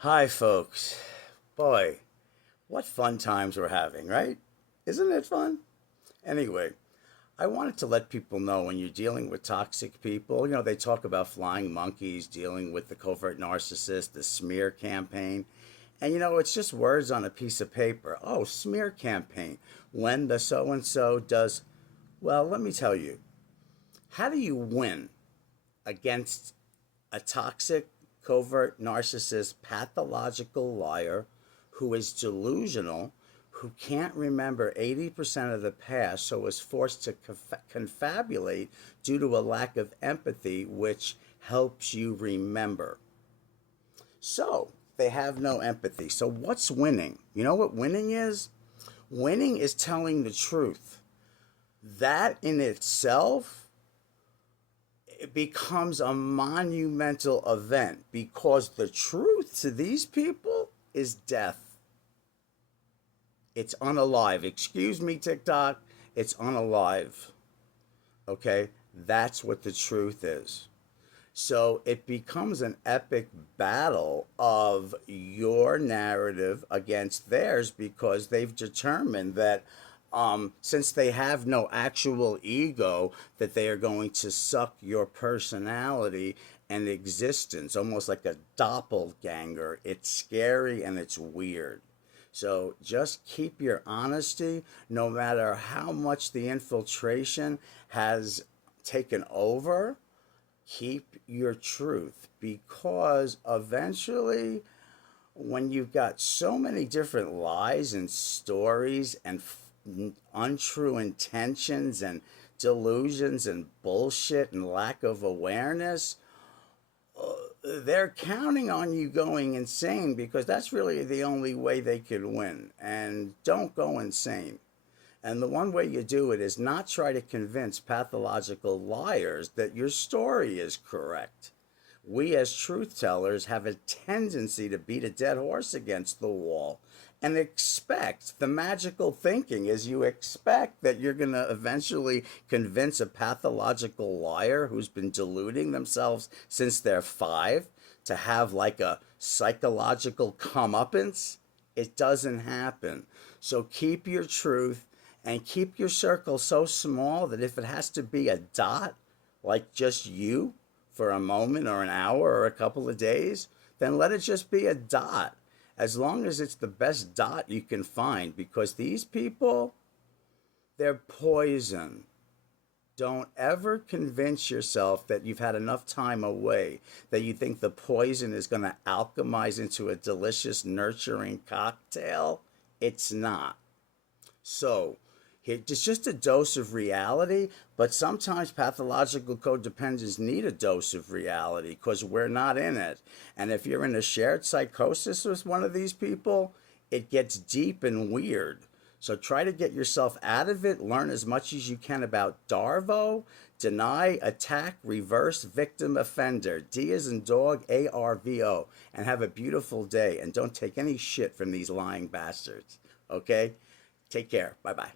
Hi, folks. Boy, what fun times we're having, right? Isn't it fun? Anyway, I wanted to let people know when you're dealing with toxic people, they talk about flying monkeys, dealing with the covert narcissist, the smear campaign. And it's just words on a piece of paper. Oh, smear campaign. When the so and so does. Well, let me tell you, how do you win against a toxic, covert narcissist, pathological liar who is delusional, who can't remember 80% of the past, so is forced to confabulate due to a lack of empathy, which helps you remember? So they have no empathy. So what's winning? You know what winning is? Winning is telling the truth. That in itself, it becomes a monumental event because the truth to these people is death. It's unalive. Excuse me, TikTok. It's unalive. Okay? That's what the truth is. So it becomes an epic battle of your narrative against theirs because they've determined that since they have no actual ego, that they are going to suck your personality and existence, almost like a doppelganger. It's scary and it's weird. So just keep your honesty, no matter how much the infiltration has taken over. Keep your truth because eventually, when you've got so many different lies and stories and untrue intentions and delusions and bullshit and lack of awareness, they're counting on you going insane because that's really the only way they could win. And don't go insane. And the one way you do it is not try to convince pathological liars that your story is correct. We as truth tellers have a tendency to beat a dead horse against the wall and expect the magical thinking is you expect that you're going to eventually convince a pathological liar who's been deluding themselves since they're five to have like a psychological comeuppance. It doesn't happen. So keep your truth and keep your circle so small that if it has to be a dot, like just you for a moment or an hour or a couple of days, then let it just be a dot. As long as it's the best dot you can find, because these people, they're poison. Don't ever convince yourself that you've had enough time away that you think the poison is going to alchemize into a delicious, nurturing cocktail. It's not. So, it's just a dose of reality, but sometimes pathological codependents need a dose of reality because we're not in it. And if you're in a shared psychosis with one of these people, it gets deep and weird. So try to get yourself out of it, learn as much as you can about DARVO, deny, attack, reverse, victim, offender, D as in dog, ARVO, and have a beautiful day. And don't take any shit from these lying bastards. Okay? Take care. Bye bye.